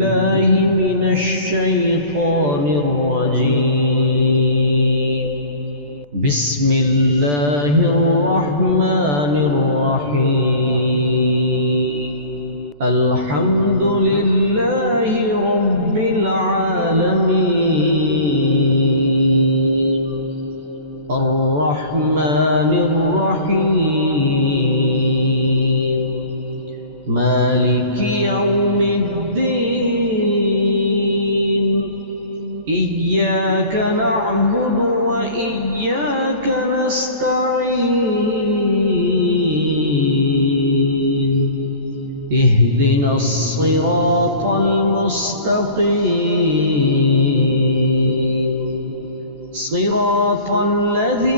بالله من الشيطان الرجيم. بسم الله الرحمن الرحيم. الحمد لله رب العالمين الرحمن الرحيم مالك يوم الدين. إياك نعبد وإياك نستعين. اهدنا الصراط المستقيم صراط الذين